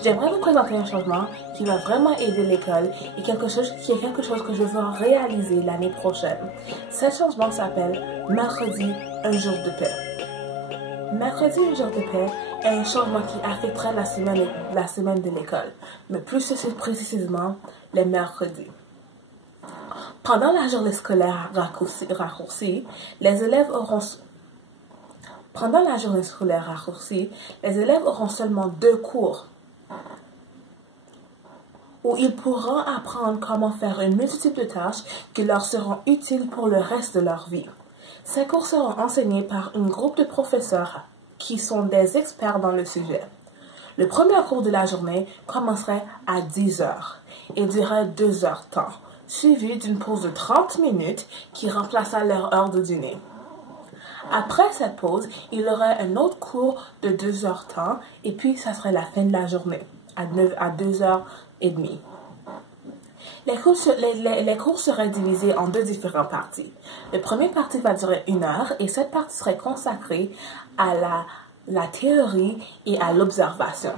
J'aimerais vous présenter un changement qui va vraiment aider l'école et quelque chose que je veux réaliser l'année prochaine. Ce changement s'appelle Mercredi, un jour de paix. Mercredi, un jour de paix est un changement qui affectera la semaine de l'école, mais plus précisément les mercredis. Pendant la journée scolaire raccourcie, les élèves auront seulement 2 cours où ils pourront apprendre comment faire une multitude de tâches qui leur seront utiles pour le reste de leur vie. Ces cours seront enseignés par un groupe de professeurs qui sont des experts dans le sujet. Le premier cours de la journée commencerait à 10 heures et durerait 2 heures temps, suivi d'une pause de 30 minutes qui remplaça leur heure de dîner. Après cette pause, il y aurait un autre cours de 2 heures temps et puis ça serait la fin de la journée à 2h30. Les cours seraient divisés en 2 différentes parties. La première partie va durer 1 heure et cette partie serait consacrée à la théorie et à l'observation.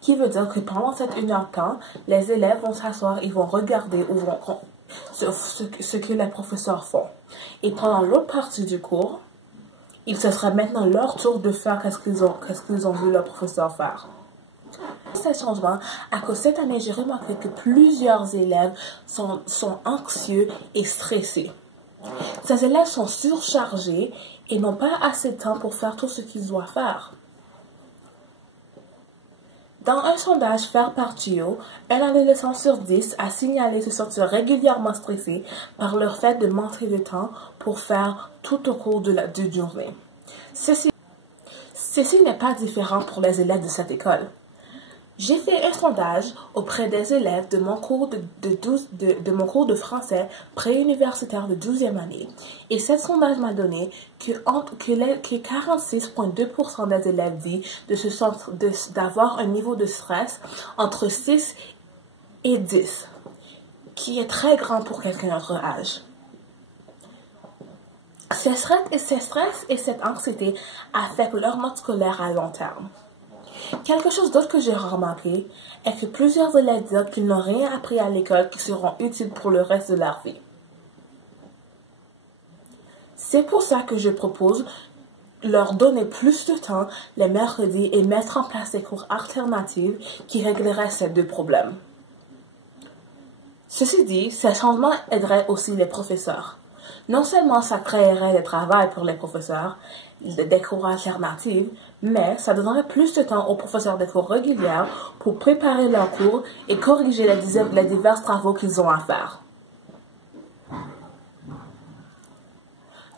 Qui veut dire que pendant cette 1 heure de temps, les élèves vont s'asseoir et vont regarder ce que les professeurs font. Et pendant l'autre partie du cours, ce sera maintenant leur tour de faire qu'est-ce qu'ils ont vu leur professeur faire. Ce changement, à cause cette année, j'ai remarqué que plusieurs élèves sont anxieux et stressés. Ces élèves sont surchargés et n'ont pas assez de temps pour faire tout ce qu'ils doivent faire. Dans un sondage fait par TIO, un adolescent sur 10 a signalé se sentir régulièrement stressé par le fait de manquer de temps pour faire tout au cours de la journée. Ceci n'est pas différent pour les élèves de cette école. J'ai fait un sondage auprès des élèves de mon cours de français préuniversitaire de 12e année et ce sondage m'a donné que 46,2% des élèves disent d'avoir un niveau de stress entre 6 et 10, qui est très grand pour quelqu'un de notre âge. Ces stress et cette anxiété affectent leur mode scolaire à long terme. Quelque chose d'autre que j'ai remarqué est que plusieurs élèves disent qu'ils n'ont rien appris à l'école qui seront utiles pour le reste de leur vie. C'est pour ça que je propose leur donner plus de temps les mercredis et mettre en place des cours alternatifs qui régleraient ces 2 problèmes. Ceci dit, ces changements aideraient aussi les professeurs. Non seulement ça créerait du travail pour les professeurs, des cours alternatifs, mais ça donnerait plus de temps aux professeurs des cours réguliers pour préparer leurs cours et corriger les divers travaux qu'ils ont à faire.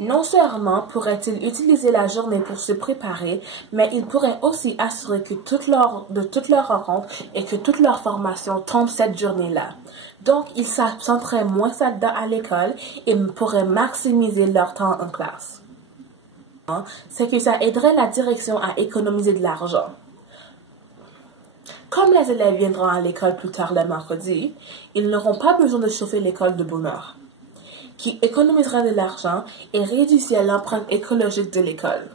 Non seulement pourraient-ils utiliser la journée pour se préparer, mais ils pourraient aussi assurer que toutes leurs rencontres et que toute leur formation tombe cette journée-là. Donc, ils s'absenteraient moins à l'école et pourraient maximiser leur temps en classe. C'est que ça aiderait la direction à économiser de l'argent. Comme les élèves viendront à l'école plus tard le mercredi, ils n'auront pas besoin de chauffer l'école de bonne heure, qui économiserait de l'argent et réduirait l'empreinte écologique de l'école.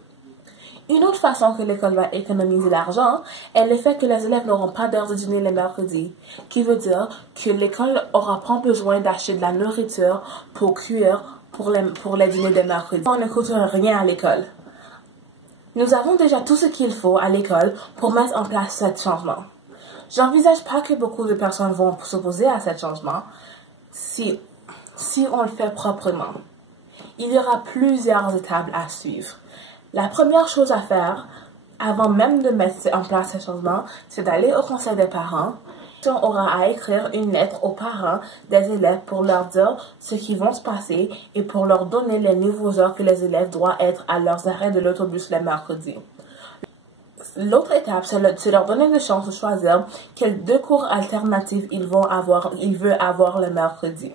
Une autre façon que l'école va économiser l'argent est le fait que les élèves n'auront pas d'heure de dîner le mercredi, qui veut dire que l'école aura pas besoin d'acheter de la nourriture pour cuire pour les dîners de mercredi. On ne coûte rien à l'école. Nous avons déjà tout ce qu'il faut à l'école pour mettre en place ce changement. J'envisage pas que beaucoup de personnes vont s'opposer à ce changement si on le fait proprement. Il y aura plusieurs étapes à suivre. La première chose à faire, avant même de mettre en place ce changement, c'est d'aller au conseil des parents. On aura à écrire une lettre aux parents des élèves pour leur dire ce qui va se passer et pour leur donner les nouveaux heures que les élèves doivent être à leurs arrêts de l'autobus le mercredi. L'autre étape, c'est leur donner la chance de choisir quels 2 cours alternatifs ils veulent avoir le mercredi.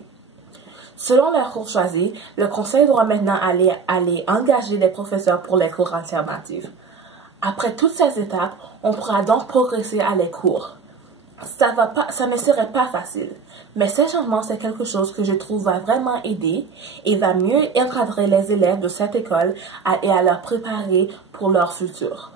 Selon leur cours choisi, le conseil doit maintenant aller engager des professeurs pour les cours alternatifs. Après toutes ces étapes, on pourra donc progresser à les cours. Ça ne serait pas facile, mais ces changements, c'est quelque chose que je trouve va vraiment aider et va mieux encadrer les élèves de cette école et à leur préparer pour leur futur.